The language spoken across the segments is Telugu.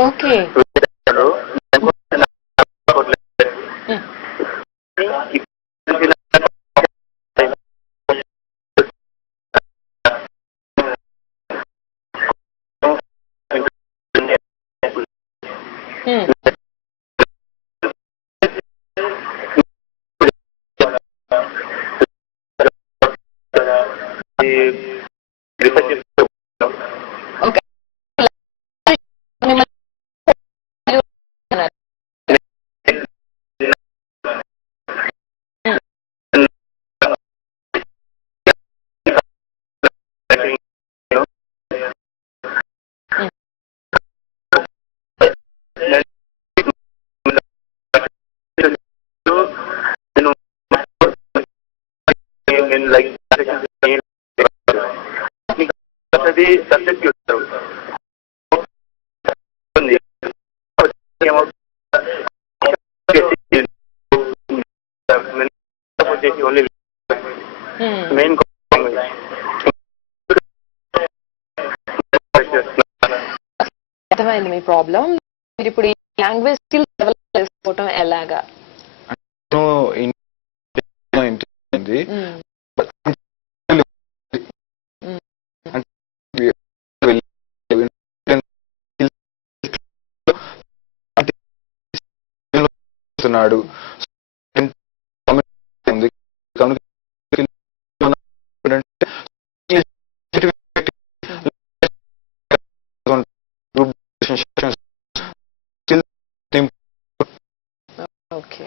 ఓకే. అర్థమైంది మీ ప్రాబ్లం. మీరు ఇప్పుడు ఈ లాంగ్వేజ్ స్కిల్స్ డెవలప్ చేసుకోవటం ఎలాగా? ఓకే.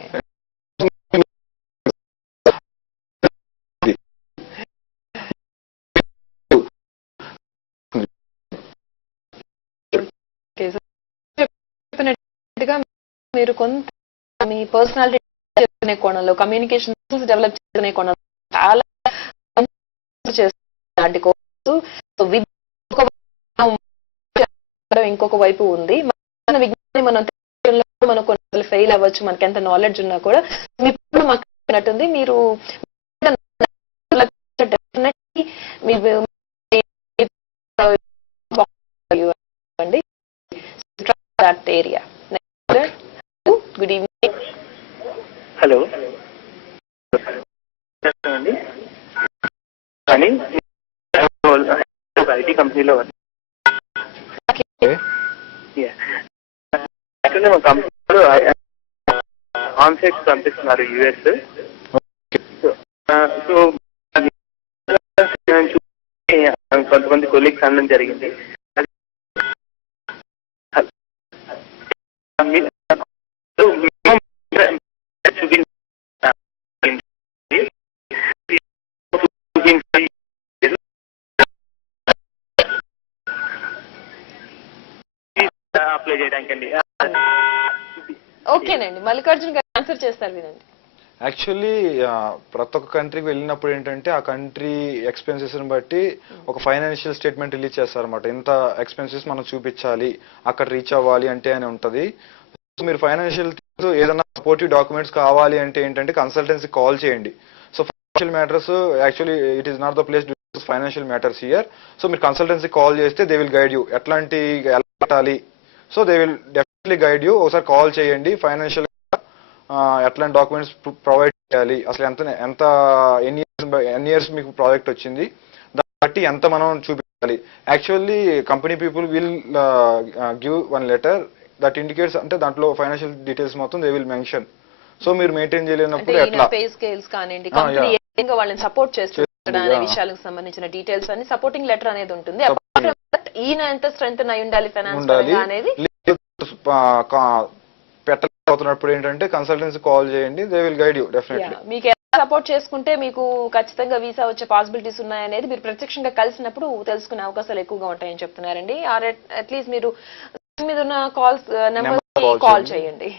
చెప్పినట్టుగా మీరు కొంత మీ పర్సనాలిటీ చేసుకునే కోణంలో, కమ్యూనికేషన్ స్కిల్స్ డెవలప్ చేసుకునే కోణంలో చాలా చేస్తున్నారు కోర్సు. ఇంకొక వైపు ఉంది. మన విజ్ఞానం మనం కొన్ని ఫెయిల్ అవ్వచ్చు, మనకి ఎంత నాలెడ్జ్ ఉన్నా కూడా. మాకున్నట్టుంది మీరు ఏరియా. Good evening. హలో అని ఐటీ కంపెనీలో మా కంపెనీలో ఆన్ సైట్ పంపిస్తున్నారు యుఎస్. సో కొంతమంది కొలీగ్స్ అనడం జరిగింది. అప్లై చేయడానికండి. ఓకేనండి, మల్లికార్జున్ గారు ఆన్సర్ చేస్తారు, వినండి. యాక్చువల్లీ ప్రతి ఒక్క కంట్రీకి వెళ్ళినప్పుడు ఏంటంటే ఆ కంట్రీ ఎక్స్పెన్సెస్ బట్టి ఒక ఫైనాన్షియల్ స్టేట్మెంట్ రిలీజ్ చేస్తారన్నమాట. ఇంత ఎక్స్పెన్సెస్ మనం చూపించాలి అక్కడ రీచ్ అవ్వాలి అంటే అని ఉంటది. మీరు ఫైనాన్షియల్ ఏదైనా సపోర్టివ్ డాక్యుమెంట్స్ కావాలి అంటే ఏంటంటే కన్సల్టెన్సీ కాల్ చేయండి. So financial matters actually it is not the place to discuss financial matters here. So మీరు కన్సల్టెన్సీ కాల్ చేస్తే దే విల్ గైడ్ యూ ఎట్లాంటి ఎలా పెట్టాలి. So they will definitely guide you. ఒకసారి కాల్ చేయండి. ఫైనాన్షియల్ ఎట్లాంటి డాక్యుమెంట్స్ ప్రొవైడ్ చేయాలి, అసలు ఎంత ఎన్ని ఇయర్స్ మీకు ప్రాజెక్ట్ వచ్చింది, దాన్ని బట్టి ఎంత మనం చూపించాలి. Actually company people will give one letter that indicates, అంటే దాంట్లో ఫైనాన్షియల్ డీటెయిల్స్ మొత్తం దే విల్ మెన్షన్. సో మీరు మెయింటైన్ చేయలేనప్పుడు ఎట్లా పే స్కేల్స్ కానివ్వండి, కంపెనీ ఏ విధంగా వాళ్ళని సపోర్ట్ చేస్తున్నారు అనే విషయాలకు సంబంధించిన డీటెయిల్స్ అన్ని సపోర్టింగ్ లెటర్ అనేది ఉంటుంది. ఈయన ఎంత స్ట్రెంత్ అయి ఉండాలి ఫైనాన్స్ అనేది అవుతున్నప్పుడు ఏంటంటే కన్సల్టెన్సీ కాల్ చేయండి. They will guide you definitely. మీకు ఎలా సపోర్ట్ చేసుకుంటే మీకు ఖచ్చితంగా వీసా వచ్చే పాసిబిలిటీస్ ఉన్నాయనేది మీరు ప్రత్యక్షంగా కలిసినప్పుడు తెలుసుకునే అవకాశాలు ఎక్కువగా ఉంటాయని చెప్తున్నారండి. అట్లీస్ట్ మీరు మీద ఉన్న కాల్స్ నెంబర్ కాల్ చేయండి.